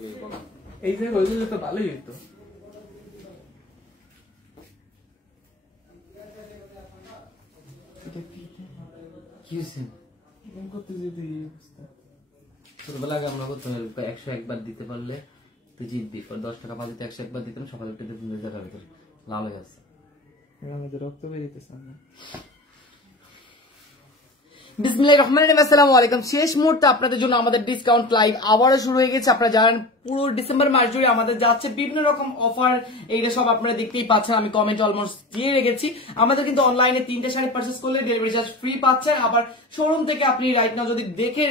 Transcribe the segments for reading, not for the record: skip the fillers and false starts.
এই যে হইলে তো ভালোই হইতো। ছোটবেলা আগে আমরা করতাম 101 বার দিতে পারলে তুই জিতবি, 10 টাকা পাওয়া যেত 101 বার দিতাম, সকালে উঠে দেখার ভিতরে লাল হয়ে গেছে, আমাদের রক্ত বেরিয়েছে। বিসমিল্লাহির রহমানির রহিম। আসসালামু আলাইকুম। শেষ মুহূর্তে আপনাদের জন্য আমাদের ডিসকাউন্ট লাইভ আবারও শুরু হয়ে গেছে। আপনারা জানেন পুরো ডিসেম্বর মাস জুড়ে আমাদের যাচ্ছে বিভিন্ন রকম অফার, এইটা সব আপনারা দেখতেই পাচ্ছেন। আমি কমেন্ট অলমোস্ট দিয়ে রেখেছি। আমাদের কিন্তু অনলাইনে 3টে শাড়ি পারচেস করলে ডেলিভারি চার্জ ফ্রি পাচ্ছেন। আবার শোরুম থেকে আপনি রাইট নাও যদি দেখে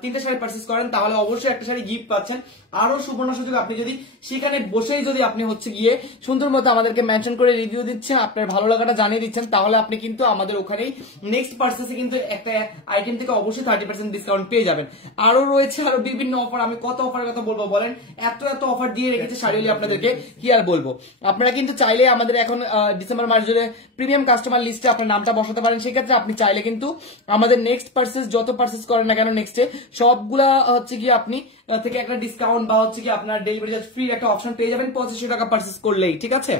3টে শাড়ি পারচেস করেন তাহলে অবশ্যই একটা শাড়ি গিফট পাচ্ছেন। আরো সুবর্ণ সুযোগ, আপনি যদি সেখানে বসেই যদি আপনি হচ্ছে গিয়ে সুন্দর মতো আমাদেরকে মেনশন করে রিভিউ দিচ্ছেন, আপনার ভালো লাগাটা জানিয়ে দিচ্ছেন, তাহলে আপনি কিন্তু আমাদের ওখানেই নেক্সট পারচেসে কিন্তু একটা আইটেম থেকে অবশ্যই 30% ডিসকাউন্ট পেয়ে যাবেন। আরো রয়েছে আরো বিভিন্ন অফার। আমি কত অফারের কথা বলবো বলেন, এত এত অফার দিয়ে রেখেছে শাড়িগুলি আপনাদেরকে, কি আর বলবো। আপনারা কিন্তু চাইলে আমাদের এখন ডিসেম্বর মাস জুড়ে প্রিমিয়াম কাস্টমার লিস্টে আপনার নামটা বসাতে পারেন। সেক্ষেত্রে আপনি চাইলে কিন্তু আমাদের নেক্সট পারচেস যত পারচেস করেন না কেন নেক্সটে সবগুলা হচ্ছে গিয়ে আপনি থেকে একটা ডিসকাউন্ট বা হচ্ছে কি আপনার ডেলিভারি চার্জ ফ্রি একটা অপশন পেয়ে যাবেন 2500 টাকা পারচেস করলেই, ঠিক আছে।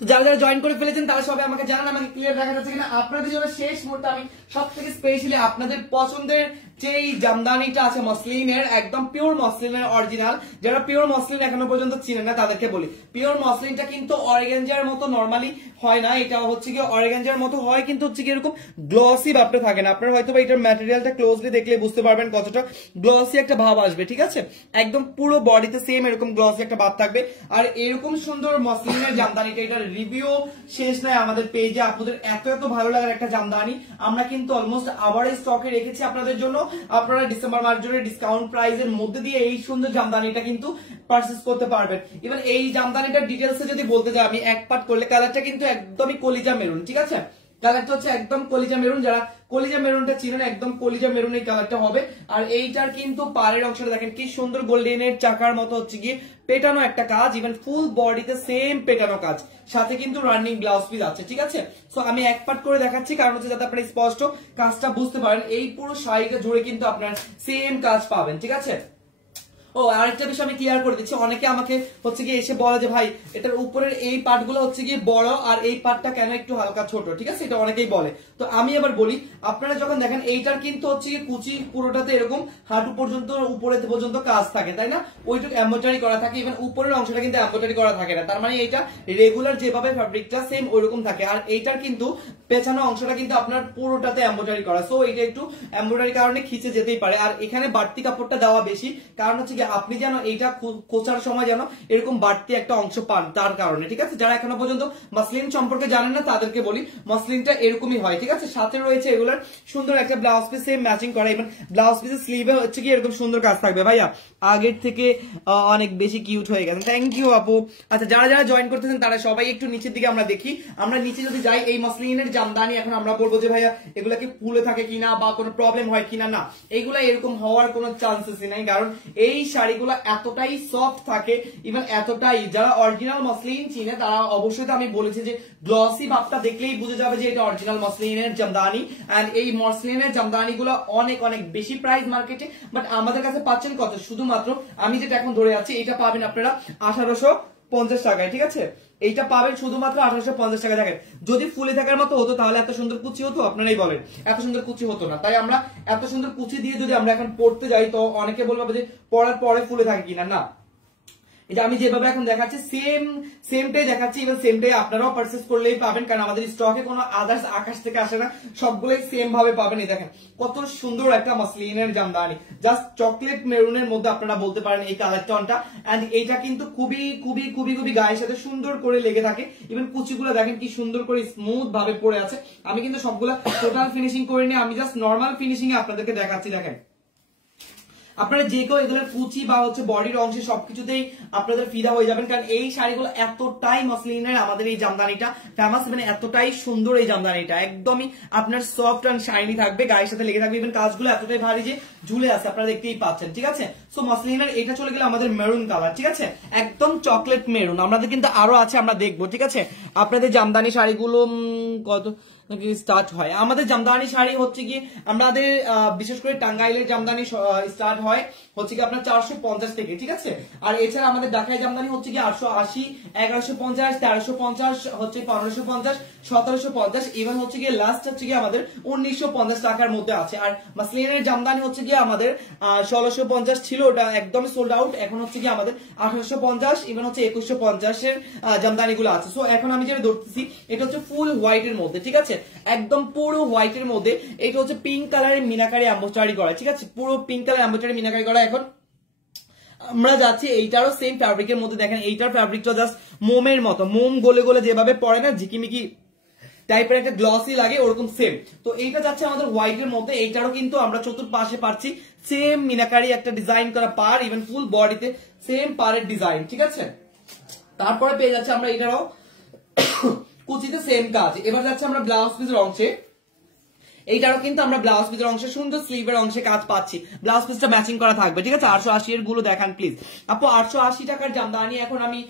তো যারা যারা জয়েন করে ফেলেছেন তারা সবাই আমাকে জানান, আমাকে ক্লিয়ার দেখা যাচ্ছে কিনা। আপনাদের জন্য শেষ মুহূর্তে আমি সব থেকে স্পেশালি আপনাদের পছন্দের যে জামদানিটা আছে মসলিনের, একদম পিওর মসলিনের অরিজিনাল, যারা পিওর মসলিন এখনো পর্যন্ত চিনেন না তাদেরকে বলি, পিওর মসলিনটা কিন্তু অর্গানজার মতো নরমালি হয় না, এটা হচ্ছে কি অর্গানজার মতো হয় কিন্তু হচ্ছে কি এরকম গ্লসি ভাবটা থাকে না। আপনারা হয়তো এটার ম্যাটেরিয়ালটা ক্লোজলি দেখলে বুঝতে পারবেন কতটা গ্লসি একটা ভাব আসবে, ঠিক আছে। একদম পুরো বডিতে সেম এরকম গ্লসি একটা ভাব থাকবে। আর এরকম সুন্দর মসলিনের জামদানিটা, এটার রিভিউ শেষ নাই আমাদের পেজে। আপনাদের এত এত ভালো লাগার একটা জামদানি আমরা কিন্তু অলমোস্ট আবার স্টকে রেখেছি আপনাদের জন্য। আপনারা ডিসেম্বর মাস জুড়ে ডিসকাউন্ট প্রাইসের মধ্যে দিয়ে এই সুন্দর জামদানিটা কিন্তু পারচেস করতে পারবেন। এবার এই জামদানিটার ডিটেলসে যদি বলতে যাই আমি, এক পার্ট করলে কালারটা কিন্তু একদমই কলিজা মেরুন, ঠিক আছে। কালারটা হচ্ছে একদম কলিজা মেরুন, যারা কলিজা মেরুনটা চিনেন একদম কলিজা মেরুন এই কালারটা হবে। আর এইটার কিন্তু পাড়ের অংশটা দেখেন কি সুন্দর গোল্ডেনের চাকার মতো হচ্ছে গিয়ে পেটানো একটা কাজ, ইভেন ফুল বডিতে সেম পেটানো কাজ, সাথে কিন্তু রানিং ব্লাউজ পিস আছে, ঠিক আছে। সো আমি এক পার্ট করে দেখাচ্ছি কারণ হচ্ছে যাতে আপনারা স্পষ্ট কাজটা বুঝতে পারেন। এই পুরো শাড়িটা জুড়ে কিন্তু আপনার সেম কাজ পাবেন, ঠিক আছে। ও আরেকটা বিষয় আমি ক্লিয়ার করে দিচ্ছি, অনেকে আমাকে হচ্ছে গিয়ে এসে বলে যে ভাই এটার উপরের এই পার্টগুলো হচ্ছে গিয়ে বড় আর এই পার্টটা কেন একটু হালকা ছোট, ঠিক আছে, এটা অনেকেই বলে। তো আমি আবার বলি, আপনারা যখন দেখেন এইটার কিন্তু হচ্ছে গিয়ে কুচি পুরোটাতে এরকম হাঁটু পর্যন্ত উপরে পর্যন্ত কাজ থাকে, তাই না, ওইটুকু এমব্রয়ডারি করা থাকে, ইভেন উপরের অংশটা কিন্তু এমব্রয়ডারি করা থাকে না। তার মানে এইটা রেগুলার যেভাবে ফ্যাব্রিকটা সেম ওইরকম থাকে। আর এইটার কিন্তু পেছানো অংশটা কিন্তু আপনার পুরোটাতে এমব্রয়ডারি করা, সো এটা একটু এমব্রয়ডারি কারণে খিচে যেতেই পারে। আর এখানে বাড়তি কাপড়টা দেওয়া বেশি, কারণ হচ্ছে আপনি যেন এইটা কোচার সময় যেন এরকম বাড়তি একটা অংশ পান, তার কারণে, ঠিক আছে। যারা এখনো পর্যন্ত মসলিন সম্পর্কে জানেন না তাদেরকে বলি, মসলিনটা এরকমই হয়, ঠিক আছে। সাথে রয়েছে এগুলোর সুন্দর একটা ব্লাউজ পিস সেম ম্যাচিং করা, এবং ব্লাউজ পিসের স্লিভে হচ্ছে কি এরকম সুন্দর কাজ থাকবে। ভাইয়া আগের থেকে অনেক বেশি কিউট হয়ে গেছে, থ্যাংক ইউ আপু। আচ্ছা যারা যারা জয়েন করতেছেন তারা সবাই একটু নিচের দিকে আমরা দেখি, আমরা নিচে যদি যাই এই মসলিনের জামদানি এখন আমরা বলবো যে ভাইয়া এগুলা কি ফুলে থাকে কিনা বা কোনো প্রবলেম হয় কিনা, না এগুলা এরকম হওয়ার কোনো চান্সেসই নাই, কারণ এই শাড়িগুলো এতটাই সফট থাকে, ইভেন এতটাই, যারা অরিজিনাল মসলিন চিনে তারা অবশ্যই, তো আমি বলেছি যে গ্লসি ভাবটা দেখলেই বুঝে যাবে যে এটা অরিজিনাল মসলিনের জামদানি। এন্ড এই মসলিনের জামদানি গুলো অনেক অনেক বেশি প্রাইস মার্কেটে, বাট আমাদের কাছে পাচ্ছেন কত, শুধুমাত্র আমি যেটা এখন ধরে আছি এটা পাবেন আপনারা 1850 টাকায়, ঠিক আছে। এইটা পাবেন শুধুমাত্র 1850 টাকা। দেখেন যদি ফুলে থাকার মতো হতো তাহলে এত সুন্দর কুচি হতো, আপনারাই বলেন, এত সুন্দর কুচি হতো না। তাই আমরা এত সুন্দর কুচি দিয়ে যদি আমরা এখন পড়তে যাই তো অনেকে বলবে যে পড়ার পরে ফুলে থাকে কিনা, না, এটা আমি যেভাবে এখন দেখাচ্ছি সেমটাই দেখাচ্ছি, এবং সেমটাই আপনারাও পারচেস করলেই পাবেন, কারণ আমাদের স্টকে কোনো আদার্স আকাশ থেকে আসে না, সবগুলোই সেম ভাবে পাবেন। এই দেখেন কত সুন্দর একটা মসলিনের জামদানি, জাস্ট চকলেট মেরুনের মধ্যে আপনারা বলতে পারেন এই কালার টোনটা। এন্ড এইটা কিন্তু খুবই খুবই খুবই খুবই গায়ের সাথে সুন্দর করে লেগে থাকে, ইভেন কুচিগুলো দেখেন কি সুন্দর করে স্মুথ ভাবে পড়ে আছে। আমি কিন্তু সবগুলো টোটাল ফিনিশিং করিনি, আমি জাস্ট নর্মাল ফিনিশিং এ আপনাদেরকে দেখাচ্ছি। দেখেন আপনারা যে কেউ এগুলোর কুচি বা হচ্ছে বডির অংশে সবকিছুতেই আপনাদের ফিদা হয়ে যাবেন, কারণ এই শাড়িগুলো এতটাই মসলিনের আমাদের এই জামদানিটা ফেমাস, মানে এতটাই সুন্দর এই জামদানিটা, একদমই আপনার সফট এন্ড শাইনি থাকবে, গায়ের সাথে লেগে থাকবে, ইভেন কাজগুলো এতটাই ভারী যে ঝুলে আছে, আপনারা দেখতেই পাচ্ছেন, ঠিক আছে। সো মাসলিনের এটা চলে গেলে আমাদের মেরুন কালার, ঠিক আছে, একদম চকলেট মেরুন। আমাদের কিন্তু আরো আছে, আমরা দেখবো, ঠিক আছে। আপনাদের জামদানি শাড়িগুলো কত নাকি স্টার্ট হয়, আমাদের জামদানি শাড়ি হচ্ছে কি আমাদের বিশেষ করে টাঙ্গাইলের জামদানি স্টার্ট হয় হচ্ছে কি আপনার 450 থেকে, ঠিক আছে। আর এছাড়া আমাদের ঢাকায় জামদানি হচ্ছে কি 880, 1150, 1350, হচ্ছে 1550, 1750, ইভেন হচ্ছে গিয়ে লাস্ট হচ্ছে কি আমাদের 1950 টাকার মধ্যে আছে। আর মাসলিনের জামদানি হচ্ছে কি আমাদের 1650 ছিল, ওটা একদম সোল্ড আউট। এখন হচ্ছে কি আমাদের 1850, ইভেন হচ্ছে 2150 এর জামদানি গুলো আছে। সো এখন আমি যেটা ধরতেছি এটা হচ্ছে ফুল হোয়াইট এর মধ্যে, ঠিক আছে, একদম পুরো হোয়াইট এর মধ্যে। এটা হচ্ছে পিঙ্ক কালারের মিনাকারি এমব্রয়ডারি করা, ঠিক আছে, পুরো পিঙ্ক কালার এমব্রয়ডারি মিনাকারি করা। এখন আমরা যাচ্ছি এইটারও সেম ফ্যাব্রিকের মধ্যে, দেখেন এইটার ফ্যাব্রিকটা জাস্ট মোমের মতো, মোম গলে গলে যেভাবে পড়ে না, ঝিকিমিকি টাইপের একটা গ্লসি লাগে, ওরকম সেম। তো এইটা যাচ্ছে আমাদের হোয়াইট এর মধ্যে। এইটারও কিন্তু আমরা চতুর্পাশে পাচ্ছি সেম মিনাকারি একটা ডিজাইন করা পার, ইভেন ফুল বডিতে সেম পারের ডিজাইন, ঠিক আছে। তারপরে পেয়ে যাচ্ছে আমরা এটারও কুচিতে সেম কাজ। এবার যাচ্ছে আমরা ব্লাউজ পিসের অংশে, এইটারও কিন্তু আমরা ব্লাউজ পিসের অংশে সুন্দর স্লিভের অংশে কাজ পাচ্ছি, ব্লাউজ পিসটা ম্যাচিং করা থাকবে, ঠিক আছে। 880 এর গুলো দেখান প্লিজ আপু। 880 টাকার জামদানি এখন আমি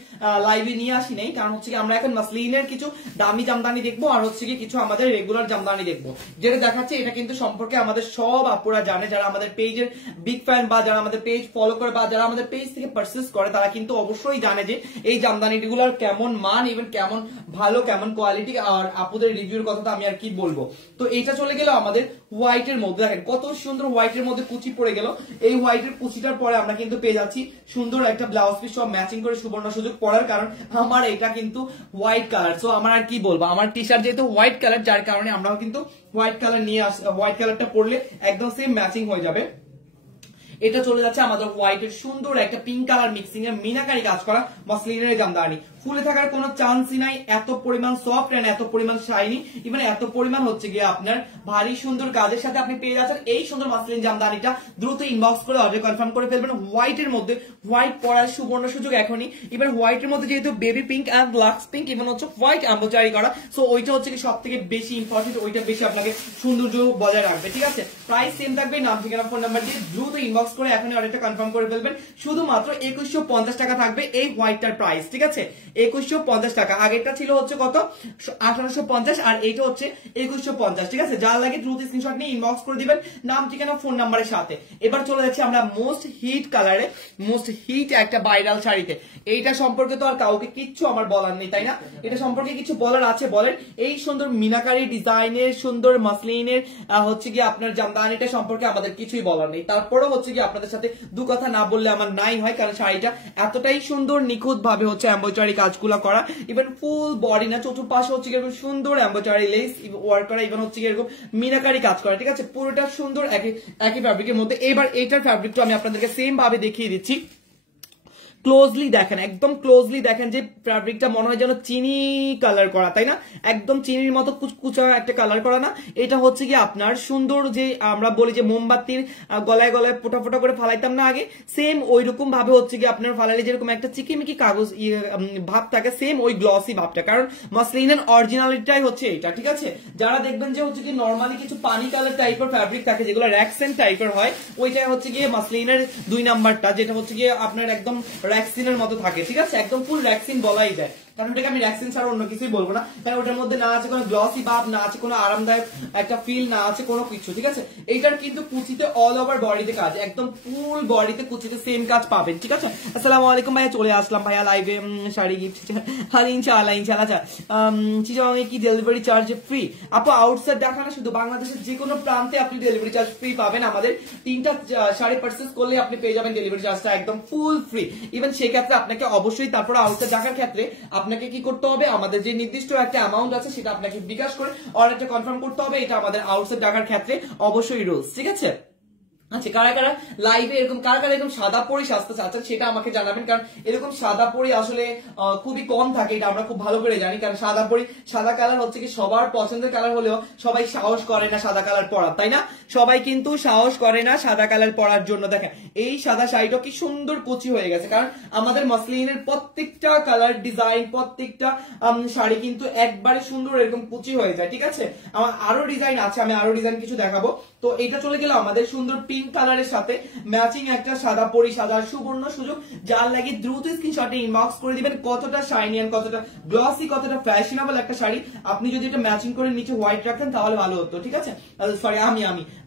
লাইভে নিয়ে আসি নাই, কারণ হচ্ছে কি আমরা এখন মাসলিনের কিছু দামি জামদানি দেখবো, আর হচ্ছে কি কিছু আমাদের রেগুলার জামদানি দেখবো। যেটা দেখাচ্ছে এটা কিন্তু সম্পর্কে আমাদের সব আপুরা জানে, যারা আমাদের পেজের বিগ ফ্যান বা যারা আমাদের পেজ ফলো করে বা যারা আমাদের পেজ থেকে পারচেজ করে, তারা কিন্তু অবশ্যই জানে যে এই জামদানিগুলোর কেমন মান, ইভেন কেমন ভালো, কেমন কোয়ালিটি। আর আপুদের রিভিউর কথা তো আমি আর কি বলবো। তো এইটা চলে গেল আমাদের হোয়াইট এর মধ্যে, দেখেন কত সুন্দর হোয়াইট এর মধ্যে কুচি পড়ে গেল। এই হোয়াইট এর কুচিটার পরে আমরা কিন্তু পেয়ে যাচ্ছি সুন্দর একটা ব্লাউজ পিস সব ম্যাচিং করে, সুবর্ণ সুযোগ পরার, কারণ আমার এটা কিন্তু হোয়াইট কালার। সো আমার আর কি বলবো, আমার টি শার্ট যেহেতু হোয়াইট কালার, যার কারণে আমরাও কিন্তু হোয়াইট কালার নিয়ে হোয়াইট কালারটা পরলে একদম সেম ম্যাচিং হয়ে যাবে। এটা চলে যাচ্ছে আমাদের হোয়াইট এর সুন্দর একটা পিঙ্ক কালার মিক্সিং এর মিনাকারি কাজ করা মসলিনের জামদানি। ফুলে থাকার কোনো চান্সই নাই, এত পরিমাণ সফট এন্ড এত পরিমাণ শাইনি, ইভেন এত পরিমাণ হচ্ছে গিয়ে আপনার ভারী সুন্দর কাজের সাথে আপনি পেয়ে যাচ্ছেন এই সুন্দর মাসলিন জামদানিটা। দ্রুত ইনবক্স করে অর্ডার কনফার্ম করে ফেলবেন। হোয়াইট এর মধ্যে হোয়াইট পরার সুবর্ণ সুযোগ এখনই। ইভেন হোয়াইট এর মধ্যে যেহেতু baby pink and lux pink, even হচ্ছে হোয়াইট এমব্রয়ডারি করা, সো ওইটা হচ্ছে কি সব থেকে বেশি ইম্পর্টেন্ট, ওইটা বেশি আপনাকে সৌন্দর্য বজায় রাখবে, ঠিক আছে। প্রাইস সেম থাকবে, নাম ঠিকানা ফোন নাম্বার দিয়ে দ্রুত ইনবক্স করে এখনই অর্ডারটা কনফার্ম করে ফেলবেন। শুধুমাত্র 2150 টাকা থাকবে এই হোয়াইটটার প্রাইস, ঠিক আছে, 2150 টাকা। আগেরটা ছিল হচ্ছে কত 1850, আর এইটা হচ্ছে 2150, ঠিক আছে। যার লাগে দ্রুত স্ক্রিনশট নিয়ে ইনবক্স করে দিবেন নাম ঠিকানা ফোন নাম্বারের সাথে। এবার চলে যাচ্ছে আমরা মোস্ট হিট কালারে, মোস্ট হিট একটা ভাইরাল শাড়িতে। এইটা সম্পর্কে তো আর কাউকে কিচ্ছু আমার বলার নেই, তাই না? এটা সম্পর্কে কিছু বলার আছে বলেন। এই সুন্দর মিনাকারি ডিজাইনের সুন্দর মাসলিনের হচ্ছে কি আপনার জামদানিটা সম্পর্কে আমাদের কিছুই বলার নেই। তারপরেও হচ্ছে কি আপনাদের সাথে দু কথা না বললে আমার নাই হয়, কারণ শাড়িটা এতটাই সুন্দর নিখুঁত ভাবে হচ্ছে এমব্রয়ডারি কাজগুলো করা, ইভেন ফুল বডি না চতুর্পাশে হচ্ছে এরকম সুন্দর এমব্রয়ডারি লেস ওয়ার্ক করা, ইভেন হচ্ছে এরকম মিনাকারি কাজ করা, ঠিক আছে, পুরোটা সুন্দর একই ফ্যাব্রিকের মধ্যে। এবার এইটার ফ্যাব্রিকটা আমি আপনাদেরকে সেম ভাবে দেখিয়ে দিচ্ছি। ক্লোজলি দেখেন, একদম ক্লোজলি দেখেন যে ফ্যাব্রিকটা মনে হয় যেন চিনি কালার করা, তাই না? একদম চিনির মতো কুচকুচা একটা কালার করা না, এটা হচ্ছে কি আপনার সুন্দর যে আমরা বলি যে মোমবাতির গলায় গলায় ফোটা ফোটা করে ফালাইতাম না আগে, সেম ওই রকম ভাবে হচ্ছে কি আপনার ফালাইলে যেরকম একটা চিকিমিকি কাগজ ভাব থাকে, সেম ওই গ্লসি ভাবটা, কারণ মাসলিনের অরিজিনালিটাই হচ্ছে এটা, ঠিক আছে। যারা দেখবেন যে হচ্ছে কি নর্মালি কিছু পানি কালার টাইপের ফ্যাব্রিক থাকে যেগুলো র্যাক্সেন টাইপের হয়, ওইটাই হচ্ছে গিয়ে মাসলিনের 2 নাম্বারটা, যেটা হচ্ছে গিয়ে আপনার একদম র্যাক্সিনের মতো থাকে, ঠিক আছে, একদম ফুল র্যাক্সিন বলাই যায়, কারণ ওটাকে আমি র্যাক্সিন ছাড়া অন্য কিছুই বলবো না, কারণ ওটার মধ্যে না আছে কোনো গ্লসি ভাব, না আছে কোনো আরামদায়ক একটা ফিল, না আছে কোনো কিছু, ঠিক আছে। এইটার কিন্তু কুচিতে অল ওভার বডিতে কাজ, একদম ফুল বডিতে কুচিতে সেম কাজ পাবেন, ঠিক আছে। আসসালামু আলাইকুম ভাইয়া, চলে আসলাম ভাইয়া লাইভে, শাড়ি গিফট হ্যাঁ ইনশাআল্লাহ ইনশাআল্লাহ। চিটাগাংয়ে কি ডেলিভারি চার্জ ফ্রি? আপু আউটসাইড দেখা না, শুধু বাংলাদেশের যে কোনো প্রান্তে আপনি ডেলিভারি চার্জ ফ্রি পাবেন। আমাদের 3টা শাড়ি পারচেজ করলে আপনি পেয়ে যাবেন ডেলিভারি চার্জটা একদম ফুল ফ্রি। ইভেন সেই ক্ষেত্রে আপনাকে অবশ্যই তারপর আউটসাইড দেখার ক্ষেত্রে আপনাকে কি করতে হবে, আমাদের যে নির্দিষ্ট একটা অ্যামাউন্ট আছে সেটা আপনাকে বিকাশ করে অর্ডারটা কনফার্ম করতে হবে। এটা আমাদের আউটসাইড দেখার ক্ষেত্রে অবশ্যই রুলস, ঠিক আছে। আচ্ছা, কারা কারা লাইভে এরকম এরকম সাদা পরি সাজতে চাচ্ছেন সেটা আমাকে জানাবেন, কারণ এরকম সাদা পরি আসলে খুবই কম থাকে, এটা আমরা খুব ভালো করে জানি, কারণ সাদা কালার হচ্ছে কি সবার পছন্দের কালার হলেও সবাই সাহস করে না সাদা কালার পরার, তাই না? সবাই কিন্তু সাহস করে না সাদা কালার পরার জন্য। দেখেন এই সাদা শাড়িটা কি সুন্দর কুচি হয়ে গেছে, কারণ আমাদের মসলিনের প্রত্যেকটা কালার ডিজাইন প্রত্যেকটা শাড়ি কিন্তু একবারে সুন্দর এরকম কুচি হয়ে যায়, ঠিক আছে। আমার আরো ডিজাইন আছে, আমি আরো ডিজাইন কিছু দেখাবো। তো এটা চলে গেল আমাদের সুন্দর পিঙ্ক কালারের সাথে ম্যাচিং একটা সাদা পরি, সাদা সুবর্ণ সুযোগ, যার লাগে দ্রুত স্ক্রিনশটে ইনবক্স করে দিবেন কতটা শাইনি এন্ড কতটা গ্লসি, কতটা ফ্যাশনেবল একটা শাড়ি। আপনি যদি এটা ম্যাচিং করে নিচে হোয়াইট রাখতেন তাহলে ভালো হতো, ঠিক আছে। সরি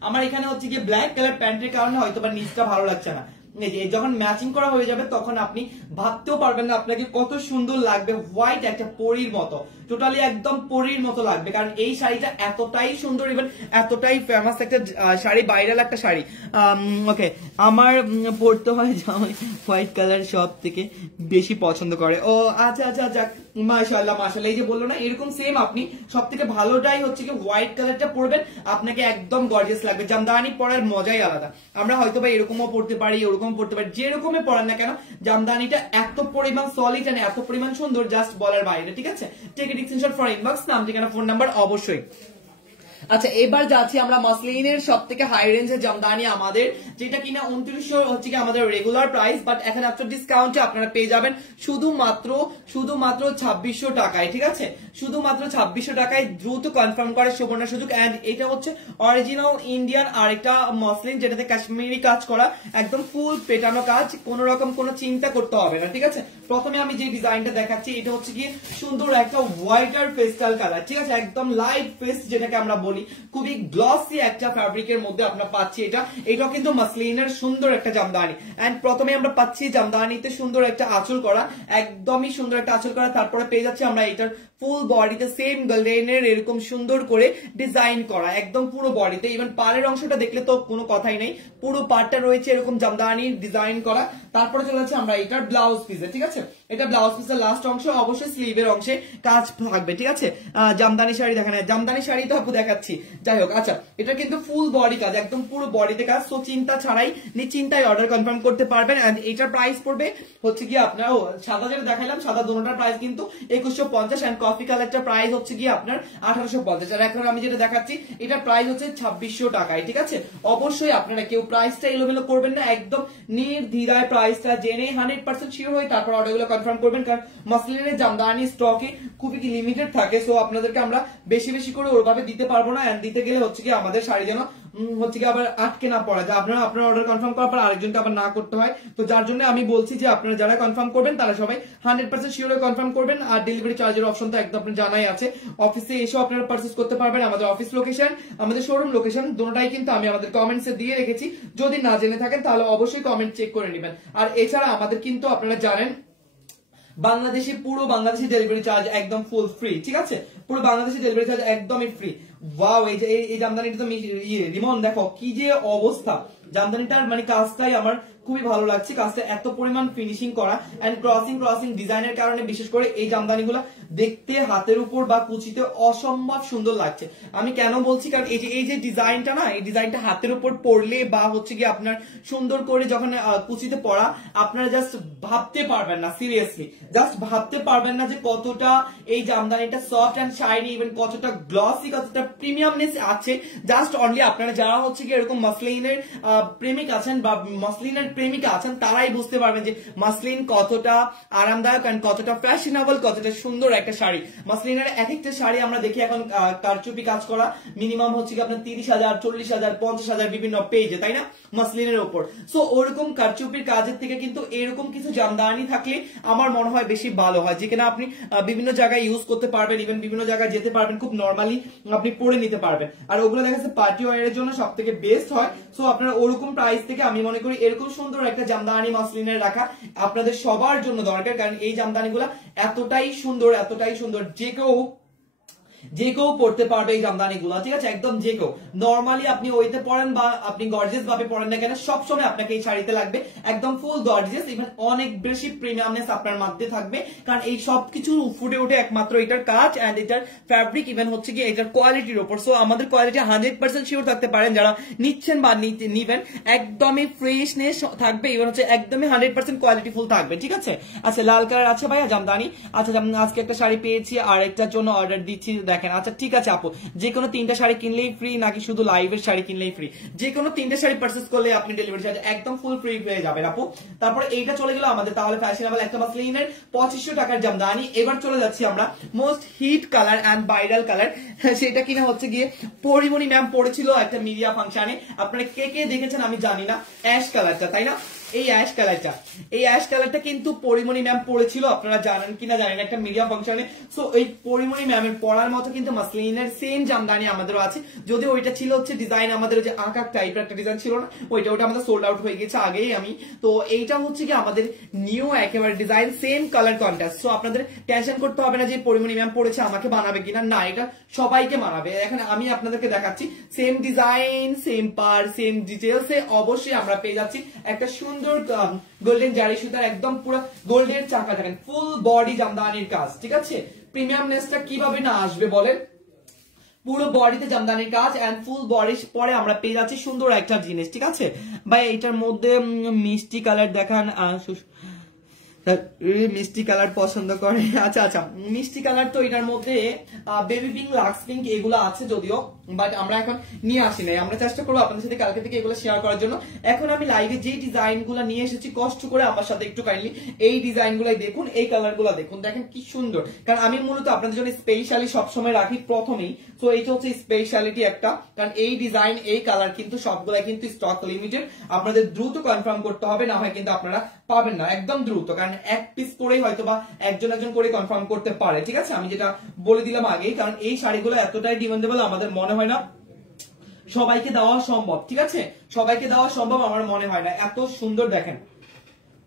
আমার এখানে হচ্ছে গিয়ে ব্ল্যাক কালার প্যান্টের কারণে হয়তো বা নিচটা ভালো লাগছে না। যখন ম্যাচিং করা হয়ে যাবে তখন আপনি ভাবতেও পারবেন না আপনাকে কত সুন্দর লাগবে, হোয়াইট একটা পরীর মতো, টোটালি একদম পরীর মতো লাগবে। কারণ এই শাড়িটা এতটাই সুন্দর, ইভেন এতটাই ফেমাস একটা শাড়ি, ভাইরাল একটা শাড়ি। ওকে, আমার পড়তে হয় জামাই হোয়াইট কালার সব থেকে বেশি পছন্দ করে। ও আচ্ছা আচ্ছা, যাক, মাশাআল্লাহ মাশাআল্লাহ। এই যে বললো না, এরকম সেম আপনি সব থেকে ভালোটাই হচ্ছে কি হোয়াইট কালারটা পরবেন, আপনাকে একদম গর্জিয়াস লাগবে। জামদানি পরার মজাই আলাদা। আমরা হয়তো বা এরকমও পড়তে পারি, ওরকম পড়তে পারি, যেরকমই পড়েন না কেন জামদানিটা এত পরিমাণ সলিড এন্ড এত পরিমাণ সুন্দর, জাস্ট বলার বাইরে, ঠিক আছে। Take it screenshot for inbox, নাম ঠিকানা ফোন নাম্বার অবশ্যই। আচ্ছা, এবার যাচ্ছি আমরা মসলিনের সব থেকে হাই রেঞ্জের জামদানি আমাদের, যেটা কিনা 2900 হচ্ছে কি আমাদের রেগুলার প্রাইস, বাট এখন আফটার ডিসকাউন্টে আপনারা পেয়ে যাবেন শুধুমাত্র 2600 টাকায়, ঠিক আছে। শুধুমাত্র 2600 টাকায় দ্রুত কনফার্ম করে সুবর্ণ সুযোগ। এন্ড এটা হচ্ছে অরিজিনাল ইন্ডিয়ান আরেকটা মসলিন, যেটাতে কাশ্মীরি কাজ করা, একদম ফুল পেটানো কাজ, কোন রকম কোনো চিন্তা করতে হবে না, ঠিক আছে। প্রথমে আমি যে ডিজাইনটা দেখাচ্ছি এটা হচ্ছে কি সুন্দর একটা হোয়াইটার পেস্টাল কালার, ঠিক আছে, একদম লাইট পেস্ট যেটাকে আমরা বলি, খুবই গ্লসি একটা ফ্যাব্রিকের মধ্যে আমরা পাচ্ছি। এটাও কিন্তু মাসলিনের সুন্দর একটা জামদানি। এন্ড প্রথমে আমরা পাচ্ছি জামদানিতে সুন্দর একটা আঁচল করা, একদমই সুন্দর একটা আঁচল করা। তারপরে পেয়ে যাচ্ছে আমরা এটার ফুল বডিতে সেম গোল্ডেনের এরকম সুন্দর করে ডিজাইন করা, একদম পুরো বডিতে। ইভেন পাড়ের অংশটা দেখলে তো কোনো কথাই নেই, পুরো পাড়টা রয়েছে এরকম জামদানির ডিজাইন করা। তারপরে চলে যাচ্ছে আমরা এটার ব্লাউজ পিসে, ঠিক আছে। এটা ব্লাউজ পিসের লাস্ট অংশ, অবশ্যই স্লিভের অংশে কাজ থাকবে, ঠিক আছে। জামদানি শাড়ি দেখেন, জামদানি শাড়ি তো আপু দেখাচ্ছি, যাই হোক। আচ্ছা, এটা কিন্তু ফুল বডি কাজ, একদম পুরো বডিতে কাজ, তো চিন্তা ছাড়াই নিশ্চিন্তায় অর্ডার কনফার্ম করতে পারবেন। এন্ড এটার প্রাইস পড়বে হচ্ছে কি আপনার, সাদা যেটা দেখাইলাম, সাদা দুটোটার প্রাইস কিন্তু 2150, এন্ড কফি কালারটা প্রাইস হচ্ছে কি আপনার 1850। আর এখন আমি যেটা দেখাচ্ছি এটার প্রাইস হচ্ছে 2600 টাকায়, ঠিক আছে। অবশ্যই আপনারা কেউ প্রাইসটা এলোমেলো করবেন না, একদম নির্দ্বিধায় প্রাইসটা জেনে 100% শিওর হয়ে তারপর অর্ডারগুলো কনফার্ম করবেন। কারণ মসলিনের জামদানি স্টকে খুবই লিমিটেড থাকে, সো আপনাদেরকে আমরা বেশি বেশি করে ওইভাবে দিতে পারবো না। এন্ড দিতে গেলে হচ্ছে কি আমাদের শাড়ি যেন হচ্ছে কি আবার আটকে না পড়া যায়, আপনার অর্ডার কনফার্ম করার পর আরেকজনকে আবার না করতে হয়। তো যার জন্য আমি বলছি যে আপনারা যারা কনফার্ম করবেন তারা সবাই 100% শিওর হয়ে কনফার্ম করবেন। আর ডেলিভারি চার্জের অপশন তো একদম আপনার জানাই আছে, অফিসে এসেও আপনারা পারচেজ করতে পারবেন। আমাদের অফিস লোকেশন, আমাদের শোরুম লোকেশন দুটোটাই কিন্তু আমি আমাদের কমেন্টসে দিয়ে রেখেছি, যদি না জেনে থাকেন তাহলে অবশ্যই কমেন্ট চেক করে নেবেন। আর এছাড়া আমাদের কিন্তু আপনারা জানেন বাংলাদেশে, পুরো বাংলাদেশে ডেলিভারি চার্জ একদম ফুল ফ্রি, ঠিক আছে। পুরো বাংলাদেশে ডেলিভারি চার্জ একদমই ফ্রি। ওয়াও, এই জামদানিটা তো রিমন দেখো কি যে অবস্থা, জামদানিটার মানে কাজটাই আমার খুবই ভালো লাগছে। কাজটা এত পরিমাণ ফিনিশিং করা এন্ড ক্রসিং ডিজাইনের কারণে বিশেষ করে এই জামদানিগুলো দেখতে হাতের উপর বা কুচিতে অসম্ভব সুন্দর লাগছে। আমি কেন বলছি, কারণ এই যে ডিজাইনটা না, এই ডিজাইনটা হাতের উপর পরলে বা হচ্ছে কি আপনার সুন্দর করে যখন কুচিতে পরা, আপনারা জাস্ট ভাবতে পারবেন না, সিরিয়াসলি জাস্ট ভাবতে পারবেন না যে কতটা এই জামদানিটা সফট এন্ড শাইনি, ইভেন কতটা গ্লসি, কতটা প্রিমিয়ামনেস আছে। জাস্ট অনলি আপনারা যারা হচ্ছে কি এরকম মসলিনের প্রেমিক আছেন বা মসলিনের প্রেমিকা আছেন তারাই বুঝতে পারবেন যে মাসলিন কতটা আরামদায়ক এন্ড কতটা ফ্যাশনেবল, কতটা সুন্দর একটা শাড়ি। মাসলিনের এক একটা শাড়ি আমরা দেখি এখন কারচুপি কাজ করা, মিনিমাম হচ্ছে কি আপনার 30,000, 40,000, 50,000 বিভিন্ন পেজে, তাই না, মাসলিনের উপর। সো ওরকম কারচুপির কাজের থেকে কিন্তু এরকম কিছু জামদানি থাকলে আমার মনে হয় বেশি ভালো হয়, যেখানে আপনি বিভিন্ন জায়গায় ইউজ করতে পারবেন, ইভেন বিভিন্ন জায়গায় যেতে পারবেন, খুব নর্মালি আপনি পরে নিতে পারবেন। আর ওগুলো দেখা যাচ্ছে পার্টি ওয়্যারের জন্য সব থেকে বেস্ট হয়। সো আপনারা ওরকম প্রাইস থেকে আমি মনে করি এরকম সুন্দর একটা জামদানি মসলিনের রাখা আপনাদের সবার জন্য দরকার। কারণ এই জামদানিগুলো এতটাই সুন্দর যে কেউ পড়তে পারবে এই জামদানিগুলো, ঠিক আছে, একদম যে কেউ। নরমালি আপনি ওইতে পড়েন বা আপনি গর্জিয়াস ভাবে পড়েন না কেন, সবসময় আপনাকে এই শাড়িতে লাগবে একদম ফুল গর্জিয়াস, ইভেন অনেক বেশি প্রিমিয়ামনেস আপনার মধ্যে থাকবে। কারণ এই সবকিছু ফুটে ওঠে একমাত্র এটার কাজ এন্ড এটার ফ্যাব্রিক, ইভেন হচ্ছে কি এটার কোয়ালিটির উপর। সো আমাদের কোয়ালিটি 100% শিওর থাকতে পারেন যারা নিচ্ছেন বা নিবেন, একদমই ফ্রেশনেস থাকবে, ইভেন হচ্ছে একদমই 100% কোয়ালিটি ফুল থাকবে, ঠিক আছে। আচ্ছা, লাল কালার আছে ভাইয়া জামদানি। আচ্ছা, আজকে একটা শাড়ি পেয়েছি আর একটার জন্য অর্ডার দিচ্ছি, দেখেন। আচ্ছা ঠিক আছে আপু, যে কোনো 3টা শাড়ি কিনলেই ফ্রি নাকি শুধু লাইভের শাড়ি কিনলেই ফ্রি? যে কোনো 3টা শাড়ি পারচেজ করলে আপনি ডেলিভারি চার্জ একদম ফুল ফ্রি পেয়ে যাবেন আপু। তারপরে এইটা চলে গেল আমাদের তাহলে ফ্যাশনেবল একটা মাসলিনের 2500 টাকার জামদানি। এবার চলে যাচ্ছি আমরা most hit colour and viral colour, সেটা কিনা হচ্ছে গিয়ে পরিমণি ম্যাম পড়েছিল একটা মিডিয়া ফাংশনে। আপনারা কে কে দেখেছেন আমি জানি না, অ্যাশ কালারটা, তাই না? এই অ্যাশ কালারটা কিন্তু পরিমণি ম্যাম পড়েছিল, আপনারা জানেন কিনা জানেন, একটা মিডিয়া ফাংশনে। সো এই পরিমণি ম্যামের পড়ার মতো কিন্তু মাসলিনের সেম জামদানি আমাদেরও আছে, যদিও ওইটা ছিল হচ্ছে ডিজাইন আমাদের যে আঁকা টাইপের একটা ডিজাইন ছিল না, ওইটা আমাদের সোল্ড আউট হয়ে গেছে আগেই আমি। তো এইটা হচ্ছে কি আমাদের নিউ একেবারে design, same colour contrast. So আপনাদের টেনশন করতে হবে না যে পরিমণি ম্যাম পড়েছে আমাকে বানাবে কিনা, না, এটা সবাইকে মানাবে। এখন আমি আপনাদেরকে দেখাচ্ছি সেম ডিজাইন, সেম পার, সেম ডিটেলস এ অবশ্যই আমরা পেয়ে যাচ্ছি একটা সুন্দর গোল্ডেন জারি সুতার একদম পুরো গোল্ডেন চাকা, দেখেন ফুল বডি জামদানির কাজ, ঠিক আছে? প্রিমিয়ামনেসটা কিভাবে না আসবে বলেন? পুরো বডিতে জামদানির কাজ এন্ড ফুল বডি পরে আমরা পেয়ে যাচ্ছি সুন্দর একটা জিনিস, ঠিক আছে ভাই? এটার মধ্যে মিষ্টি কালার দেখান, মিষ্টি কালার পছন্দ করে। আচ্ছা আচ্ছা, মিষ্টি কালার তো এটার মধ্যে বেবি পিঙ্ক, লাক্স পিঙ্ক এগুলো আছে যদিও, বাট আমরা এখন নিয়ে আসি নাই। আমরা চেষ্টা করবো আপনাদের সাথে কালকে থেকে এগুলো শেয়ার করার জন্য। এখন আমি লাইভে যে ডিজাইন গুলা নিয়ে এসেছি, কষ্ট করে আমার সাথে একটু কাইন্ডলি এই ডিজাইন গুলাই দেখুন, এই কালার গুলা দেখুন, দেখেন কি সুন্দর। কারণ আমি মূলত আপনাদের জন্য স্পেশালি সবসময় রাখি প্রথমেই, তো এইটা হচ্ছে স্পেশালিটি একটা, কারণ এই ডিজাইন এই কালার কিন্তু সবগুলাই কিন্তু স্টক লিমিটেড, আপনাদের দ্রুত কনফার্ম করতে হবে, না হয় কিন্তু আপনারা পাবেন না, একদম দ্রুত। কারণ এক পিস করেই হয়তো বা একজন করে কনফার্ম করতে পারে, ঠিক আছে? আমি যেটা বলে দিলাম আগেই, কারণ এই শাড়িগুলো এতটাই ডিমান্ডেবল, আমাদের মনে হয় না সবাইকে দেওয়া সম্ভব, ঠিক আছে? সবাইকে দেওয়া সম্ভব আমার মনে হয় না। এত সুন্দর দেখেন,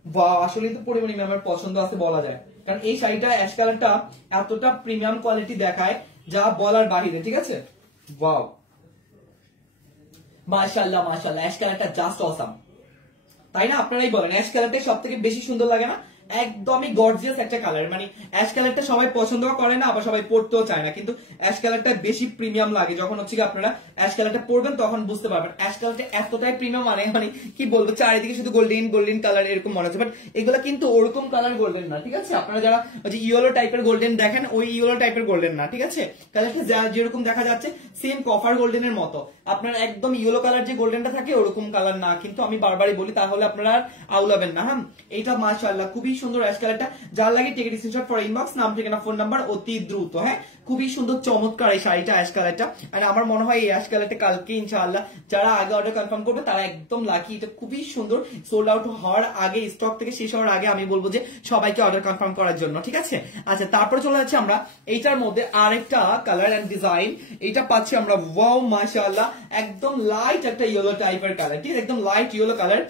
বাহ, আসলে তো পরিমণি ম্যামের পছন্দ আছে বলা যায়, কারণ এই শাড়িটা অ্যাশ কালারটা এতটা প্রিমিয়াম কোয়ালিটি দেখায় যা বলার বাহিরে, ঠিক আছে? ওয়াও, মাশাআল্লাহ মাশাআল্লাহ, অ্যাশ কালারটা জাস্ট অসাম, তাই না? আপনারাই বলেন, অ্যাশ কালারটা সবথেকে বেশি সুন্দর লাগে না? একদমই গর্জিয়াস একটা কালার। মানে অ্যাশ কালারটা সবাই পছন্দ করে না, আবার সবাই পড়তেও চায় না, কিন্তু অ্যাশ কালারটা বেশি প্রিমিয়াম লাগে। যখন হচ্ছে আপনারা অ্যাশ কালারটা পড়বেন তখন বুঝতে পারবেন অ্যাশ কালারটা এতটাই প্রিমিয়াম, মানে কি বলবো, চারিদিকে শুধু গোল্ডেন গোল্ডেন কালার এরকম মনে হচ্ছে, বাট এগুলো কিন্তু ওরকম কালার গোল্ডেন না, ঠিক আছে? আপনারা যারা ইয়েলো টাইপের গোল্ডেন দেখেন, ওই ইয়েলো টাইপের গোল্ডেন না, ঠিক আছে? কালারটা যেরকম দেখা যাচ্ছে সেম কপার গোল্ডেনের মতো, আপনার একদম ইয়েলো কালার যে গোল্ডেনটা থাকে ওরকম কালার না, কিন্তু আমি বারবারই বলি তাহলে আপনারা আর আউলাবেন না। হ্যাঁ, এইটা মাশাআল্লাহ খুবই সুন্দর অ্যাশ কালারটা, যার লাগে টেক স্ক্রিনশট ফর ইনবক্স, নাম ঠিকানা ফোন নাম্বার অতি দ্রুত। হ্যাঁ, খুবই সুন্দর চমৎকার এই শাড়িটা অ্যাশ কালারটা, আর আমার মনে হয় এই অ্যাশ কালারটা কালকে ইনশাআল্লাহ যারা আগে অর্ডার কনফার্ম করবে তারা একদম লাকি। এটা খুবই সুন্দর, সোল্ড আউট হওয়ার আগে, স্টক থেকে শেষ হওয়ার আগে আমি বলবো যে সবাইকে অর্ডার কনফার্ম করার জন্য, ঠিক আছে? আচ্ছা, তারপরে চলে যাচ্ছে আমরা এইটার মধ্যে আরেকটা কালার এন্ড ডিজাইন, এটা পাচ্ছি আমরা, ওয়াও মাশাআল্লাহ, একদম লাইট একটা ইয়েলো টাইপের কালার, ঠিক আছে? একদম লাইট ইয়েলো কালার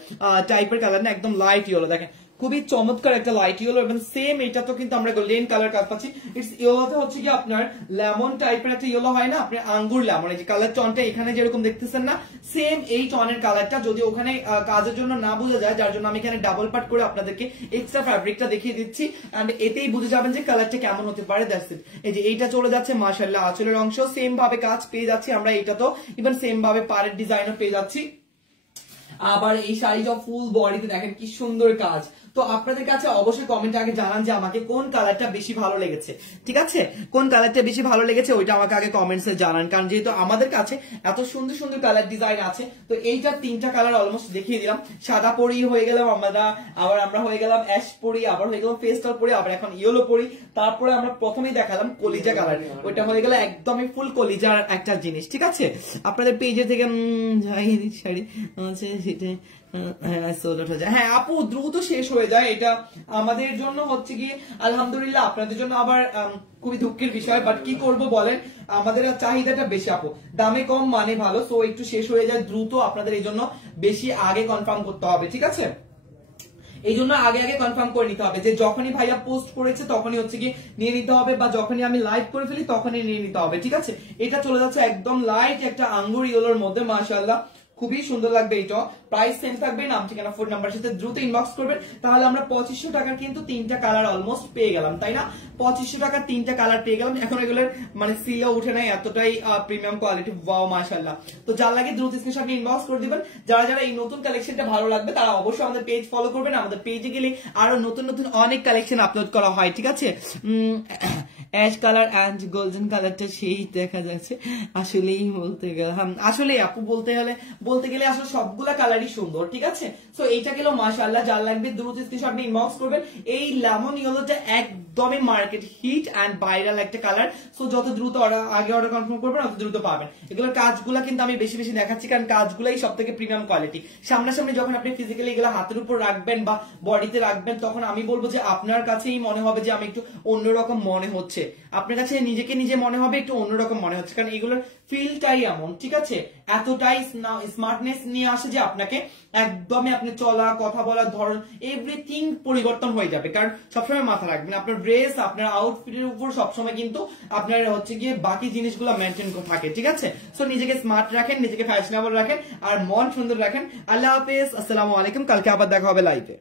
টাইপের কালার না, একদম লাইট ইয়েলো, দেখেন খুবই চমৎকার একটা লাইট ইয়েলো, এবং সেম এটা তো কিন্তু আমরা গোল্ডেন কালার কাজ পাচ্ছি। ইটস ইয়েলোতে হচ্ছে কি আপনার লেমন টাইপের একটা ইয়েলো হয় না, আপনার আঙ্গুর লেমন, এই যে কালার টনটা এখানে যেরকম দেখতেছেন না, সেম এই টনের কালারটা, যদি ওখানে কাজের জন্য না বোঝা যায়, যার জন্য আমি এখানে ডাবল পার্ট করে আপনাদেরকে এক্সট্রা ফ্যাব্রিকটা দেখিয়ে দিচ্ছি, এন্ড এতেই বুঝে যাবেন যে কালারটা কেমন হতে পারে। That's it. এই যে এইটা চলে যাচ্ছে মাশাআল্লাহ, আঁচলের অংশ সেম ভাবে কাজ পেয়ে যাচ্ছি আমরা, এটা তো ইভেন সেম ভাবে পাড়ের ডিজাইনও পেয়ে যাচ্ছি। আবার এই শাড়িটা ফুল বডিতে দেখেন কি সুন্দর কাজ। তো আপনাদের কাছে অবশ্যই কমেন্টে আগে জানান যে আমাকে কোন কালারটা বেশি ভালো লেগেছে, ঠিক আছে? কোন কালারটা বেশি ভালো লেগেছে ওইটা আমাকে আগে কমেন্টসে জানান, কারণ যেহেতু আমাদের কাছে এত সুন্দর সুন্দর কালার ডিজাইন আছে। তো এইটা 3টা কালার অলমোস্ট দেখিয়ে দিলাম, সাদা পরি হয়ে গেলাম আমরা, আবার আমরা হয়ে গেলাম অ্যাশ পরি, আবার হয়ে গেলাম পেস্টাল পরি, আবার এখন ইয়েলো পরি, তারপরে আমরা প্রথমেই দেখালাম কলিজা কালার, ওইটা হয়ে গেল একদমই ফুল কলিজার একটা জিনিস, ঠিক আছে? আপনাদের পেজে থেকে শাড়ি আছে সেটা, হ্যাঁ আপু দ্রুত শেষ হয়ে যায়, এটা আমাদের জন্য হচ্ছে কি আলহামদুলিল্লাহ, আপনাদের জন্য আবার খুবই দুঃখের বিষয়, বাট কি করব বলেন, আমাদের চাহিদাটা বেশি আপু, দামে কম মানে ভালো, সো একটু শেষ হয়ে যায় দ্রুত, আপনাদের এই জন্য বেশি আগে কনফার্ম করতে হবে, ঠিক আছে? এই জন্য আগে আগে কনফার্ম করে নিতে হবে যে যখনই ভাইয়া পোস্ট করেছে তখনই হচ্ছে কি নিয়ে নিতে হবে, বা যখনই আমি লাইভ করে ফেলি তখনই নিয়ে নিতে হবে, ঠিক আছে? এটা চলে যাচ্ছে একদম লাইট একটা আঙ্গুর ইয়েলোর মধ্যে, মাশাআল্লাহ খুবই সুন্দর লাগবে। এটা প্রাইস সেম থাকবে, নাম ঠিকানা ফোন নাম্বার সাথে দ্রুত ইনবক্স করবেন, তাহলে আমরা 2500 টাকার কিন্তু 3টা কালার অলমোস্ট পেয়ে গেলাম, তাই না? 2500 টাকার 3টা কালার পেয়ে গেলাম। এখন এগুলোর মানে সিলও উঠে নাই, এতটাই প্রিমিয়াম কোয়ালিটি, ওয়াও মাশাআল্লাহ। তো যার লাগে দ্রুত স্ক্রিনশট নিয়ে ইনবক্স করে দিবেন। যারা যারা এই নতুন কালেকশনটা ভালো লাগবে তারা অবশ্যই আমাদের পেজ ফলো করবেন, আমাদের পেজে গেলে আরো নতুন নতুন অনেক কালেকশন আপলোড করা হয়, ঠিক আছে? অ্যাশ কালার অ্যান্ড গোল্ডেন কালারটা সেই দেখা যাচ্ছে। আসলেই বলতে গেলে আসলে আপু বলতে গেলে আসলে সবগুলা কালারই সুন্দর, ঠিক আছে। সো এইটা গেল মাশাআল্লাহ, যার লাগবে দ্রুত স্ক্রিনশট আপনি ইনবক্স করবেন। এই লেমন ইয়েলোটা একদমই মার্কেট হিট অ্যান্ড ভাইরাল একটা কালার। সো যত দ্রুত আগে অর্ডার কনফার্ম করবেন তত দ্রুত পাবেন। এগুলোর কাজগুলা কিন্তু আমি বেশি বেশি দেখাচ্ছি, কারণ কাজগুলাই সব থেকে প্রিমিয়াম কোয়ালিটি। সামনাসামনি যখন আপনি ফিজিক্যালি এগুলো হাতের উপর রাখবেন বা বডিতে রাখবেন, তখন আমি বলবো যে আপনার কাছেই মনে হবে যে আমি একটু অন্যরকম মনে হচ্ছে, আপনার কাছে নিজেকে নিজে মনে হবে একটু অন্যরকম মনে হচ্ছে, কারণ এগুলোর ফিলটাই এমন, ঠিক আছে। এতটাই স্মার্টনেস নিয়ে আসে যে আপনাকে একদমই আপনি চলা কথা বলার ধরন এভরিথিং পরিবর্তন হয়ে যাবে। কারণ সবসময় মাথা রাখবেন আপনার ড্রেস আপনার আউটফিটের উপর সবসময় কিন্তু আপনার হচ্ছে গিয়ে বাকি জিনিসগুলো মেনটেন থাকে, ঠিক আছে। সো নিজেকে স্মার্ট রাখেন, নিজেকে ফ্যাশনেবল রাখেন, আর মন সুন্দর রাখেন। আল্লাহ হাফেজ, আসসালামু আলাইকুম। কালকে আবার দেখা হবে লাইভে।